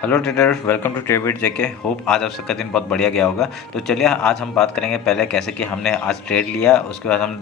Hello traders, welcome to trade with JK. Hope आज आप सबका दिन बहुत बढ़िया गया होगा। तो चलिए आज हम बात करेंगे पहले कैसे कि हमने आज ट्रेड लिया, उसके बाद हम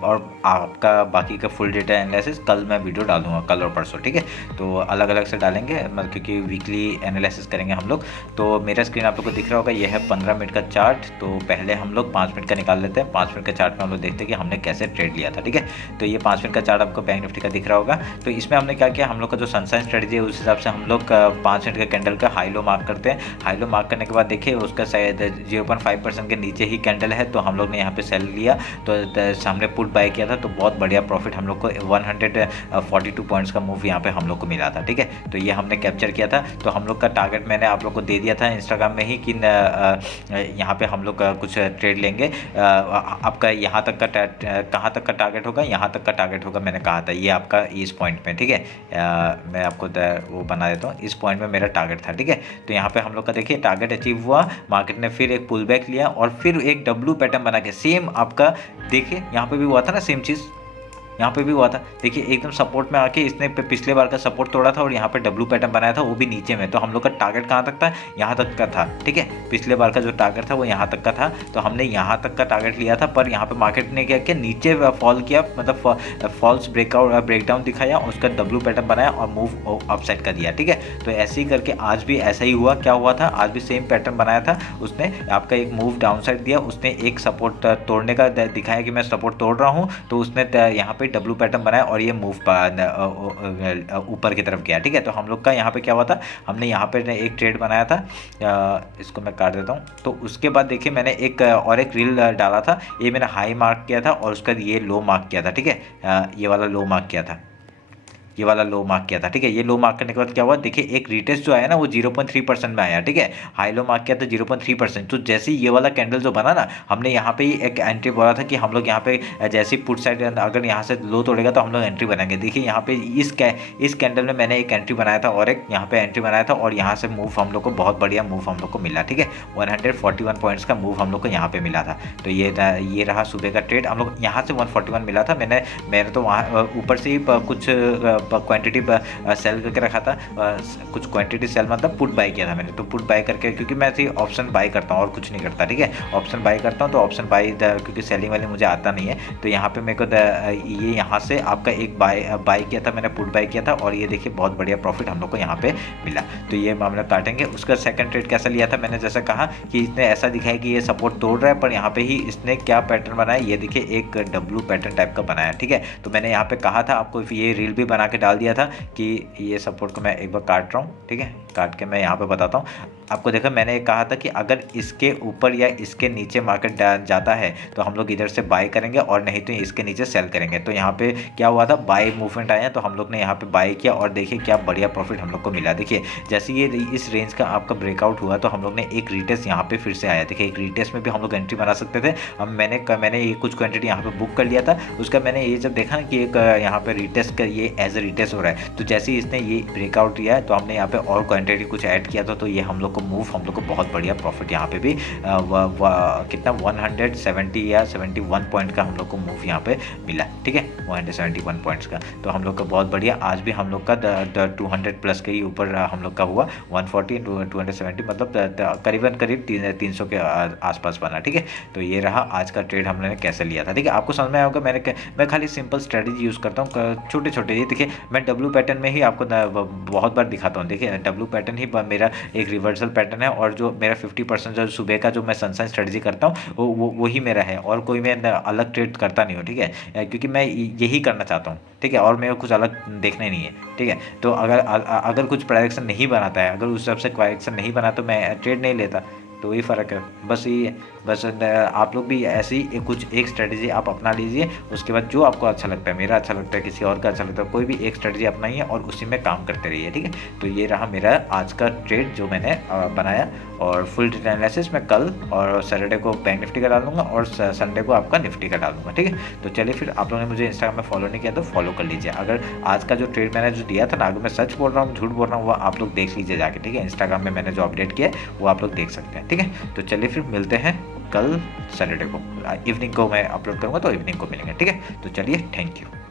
और आपका बाकी का फुल डेटा एनालिसिस कल मैं वीडियो डालूंगा, कल और परसों, ठीक है। तो अलग अलग से डालेंगे, मतलब क्योंकि वीकली एनालिसिस करेंगे हम लोग। तो मेरा स्क्रीन आप लोग को दिख रहा होगा, यह है 15 मिनट का चार्ट। तो पहले हम लोग 5 मिनट का निकाल लेते हैं। 5 मिनट का चार्ट में हम लोग देखते हैं कि हमने कैसे ट्रेड लिया था, ठीक है। तो ये 5 मिनट का चार्ट आपको बैंक निफ्टी का दिख रहा होगा। तो इसमें हमने क्या किया, हम लोग का जो सनसाइन स्ट्रेटजी है उस हिसाब से हम लोग 5 मिनट का कैंडल का हाई लो मार्क करते हैं। हाई लो मार्क करने के बाद देखिए उसका शायद 0.5% के नीचे ही कैंडल है, तो हम लोग ने यहाँ पे सेल लिया। तो सामने पुट बाय किया था, तो बहुत बढ़िया प्रॉफिट हम लोग को 142 पॉइंट्स का मूव यहाँ पे हम लोग को मिला था, ठीक है। तो ये हमने कैप्चर किया था। तो हम लोग का टारगेट मैंने आप लोग को दे दिया था इंस्टाग्राम में ही कि यहाँ पे हम लोग कुछ ट्रेड लेंगे। आपका यहाँ तक का कहाँ तक का टारगेट होगा, यहाँ तक का टारगेट होगा, मैंने कहा था ये आपका इस पॉइंट में, ठीक है। मैं आपको वो बना देता हूँ, इस पॉइंट में मेरा टारगेट था, ठीक है। तो यहाँ पे हम लोग का देखिए टारगेट अचीव हुआ, मार्केट ने फिर एक पुल बैक लिया और फिर एक डब्ल्यू पैटर्न बना के सेम आपका देखिए यहाँ पे भी हुआ था ना, सेम चीज़ यहाँ पे भी हुआ था। देखिए एकदम सपोर्ट में आके इसने पिछले बार का सपोर्ट तोड़ा था और यहाँ पे डब्ल्यू पैटर्न बनाया था, वो भी नीचे में। तो हम लोग का टारगेट कहाँ तक था, यहाँ तक का था, ठीक है। पिछले बार का जो टारगेट था वो यहाँ तक का था, तो हमने यहाँ तक का टारगेट लिया था। पर यहाँ पे मार्केट ने क्या किया, नीचे फॉल किया, मतलब फॉल्स ब्रेकडाउन दिखाया, उसका डब्ल्यू पैटर्न बनाया और मूव अपसाइड का दिया, ठीक है। तो ऐसे ही करके आज भी ऐसा ही हुआ। क्या हुआ था, आज भी सेम पैटर्न बनाया था उसने, आपका एक मूव डाउन साइड दिया, उसने एक सपोर्ट तोड़ने का दिखाया कि मैं सपोर्ट तोड़ रहा हूँ, तो उसने यहाँ पे डब्ल्यू पैटर्न बनाया और ये मूव ऊपर की तरफ गया, ठीक है। तो हम लोग का यहाँ पे क्या हुआ था, हमने यहाँ पे एक ट्रेड बनाया था, इसको मैं काट देता हूँ। तो उसके बाद देखिए मैंने एक और एक रील डाला था, ये मैंने हाई मार्क किया था और उसका ये लो मार्क किया था, ठीक है। ये वाला लो मार्क किया था, ये वाला लो मार्क किया था, ठीक है। ये लो मार्क करने के बाद क्या हुआ, देखिए एक रिटेस्ट जो आया ना वो 0.3% में आया, ठीक है। हाई लो मार्क किया था 0.3%। तो जैसे ही ये वाला कैंडल जो बना ना, हमने यहाँ पे ही एक एंट्री बोला था कि हम लोग यहाँ पे जैसे पुट साइड अगर यहाँ से लो तोड़ेगा तो हम लोग एंट्री बनाएंगे। देखिए यहाँ पे इस कैंडल में मैंने एक एंट्री बनाया था और एक यहाँ पे एंट्री बनाया था और यहाँ से मूव हम लोग को बहुत बढ़िया मूव हम लोग को मिला, ठीक है। 141 पॉइंट्स का मूव हम लोग को यहाँ पे मिला था। तो ये रहा सुबह का ट्रेड। हम लोग यहाँ से 141 मिला था, मैंने तो वहाँ ऊपर से ही कुछ क्वांटिटी सेल करके रखा था, कुछ क्वांटिटी सेल मतलब पुट बाय किया था मैंने। तो पुट बाय करके, क्योंकि मैं ऑप्शन बाय करता हूँ और कुछ नहीं करता, ठीक है। ऑप्शन बाय करता हूँ तो ऑप्शन बाय क्योंकि सेलिंग वाली मुझे आता नहीं है, तो यहाँ पे मेरे को ये यहाँ से आपका एक बाय किया था मैंने, पुट बाय किया था और ये देखिए बहुत बढ़िया प्रॉफिट हम लोग को यहाँ पे मिला। तो ये मामला काटेंगे। उसका सेकंड ट्रेड कैसा लिया था, मैंने जैसा कहा कि इसने ऐसा दिखाया कि ये सपोर्ट तोड़ रहा है, पर यहाँ पे ही इसने क्या पैटर्न बनाया, ये देखिए एक डब्ल्यू पैटर्न टाइप का बनाया, ठीक है। तो मैंने यहाँ पे कहा था आपको, ये रील भी बना के डाल दिया था कि ये सपोर्ट को मैं एक बार काट रहा हूँ, ठीक है। काट के मैं यहाँ पे बताता हूँ आपको। देखो मैंने ये कहा था कि अगर इसके ऊपर या इसके नीचे मार्केट जाता है तो हम लोग इधर से बाय करेंगे और नहीं तो इसके नीचे सेल करेंगे। तो यहाँ पे क्या हुआ था, बाय मूवमेंट आया, तो हम लोग ने यहाँ पे बाय किया और देखिए क्या बढ़िया प्रॉफिट हम लोग को मिला। देखिए जैसे ये इस रेंज का आपका ब्रेकआउट हुआ तो हम लोग ने एक रिटेस्ट यहाँ पे फिर से आया। देखिए एक रिटेस्ट में भी हम लोग एंट्री बना सकते थे। अब मैंने ये कुछ क्वान्टिटी यहाँ पे बुक कर लिया था। उसका मैंने ये जब देखा कि एक यहाँ पे रिटेस्ट का ये एज ए रिटेस्ट हो रहा है, तो जैसे ही इसने ये ब्रेकआउट दिया है तो हमने यहाँ पे और क्वांटिटी कुछ ऐड किया था, तो ये हम लोग को मूव, हम लोग को बहुत बढ़िया प्रॉफिट यहाँ पे भी कितना 170 या 71 पॉइंट का हम लोग को मूव यहाँ पे मिला, ठीक है। 171 पॉइंट्स का, तो हम लोग का बहुत बढ़िया। आज भी हम लोग का 200 प्लस के ही ऊपर हम लोग का हुआ, 140 270 मतलब करीबन करीब 300 के आसपास बना, ठीक है। तो ये रहा आज का ट्रेड हमने कैसे लिया था, ठीक है। आपको समझ में आया होगा। मैं खाली सिंपल स्ट्रेटजी यूज़ करता हूँ, छोटे छोटे। ये देखिए मैं डब्ल्यू पैटर्न में ही आपको बहुत बार दिखाता हूँ। देखिए डब्ल्यू पैटर्न ही मेरा एक रिवर्सल पैटर्न है और जो मेरा 50% जो सुबह का जो मैं सनसाइन स्ट्रेटजी करता हूँ वही मेरा है, और कोई मैं अलग ट्रेड करता नहीं हूँ, ठीक है। क्योंकि मैं यही करना चाहता हूँ, ठीक है, और मेरे को कुछ अलग देखना ही नहीं है, ठीक है। तो अगर कुछ प्राइजेक्शन नहीं बनाता है, अगर उस हिसाब से प्राइजेक्शन नहीं बना तो मैं ट्रेड नहीं लेता। तो वही फ़र्क है, बस ये बस आप लोग भी ऐसी कुछ एक स्ट्रेटजी आप अपना लीजिए। उसके बाद जो आपको अच्छा लगता है, मेरा अच्छा लगता है, किसी और का अच्छा लगता है, कोई भी एक स्ट्रेटजी अपनाइए और उसी में काम करते रहिए, ठीक है। तो ये रहा मेरा आज का ट्रेड जो मैंने बनाया, और फुल एनालिसिस मैं कल और सैटरडे को बैंक निफ्टी का डालूंगा और संडे को आपका निफ्टी का डालूंगा, ठीक है। तो चलिए फिर, आप लोगों ने मुझे इंस्टाग्राम में फॉलो नहीं किया तो फॉलो कर लीजिए। अगर आज का जो ट्रेड मैंने जो दिया था ना, अगर मैं सच बोल रहा हूँ झूठ बोल रहा हूँ, वो आप लोग देख लीजिए जाके, ठीक है। इंस्टाग्राम में मैंने जो अपडेट किया है वो आप लोग देख सकते हैं, ठीक है। तो चलिए फिर मिलते हैं कल सैटरडे को, इवनिंग को मैं अपलोड करूँगा, तो इवनिंग को मिलेंगे, ठीक है। तो चलिए, थैंक यू।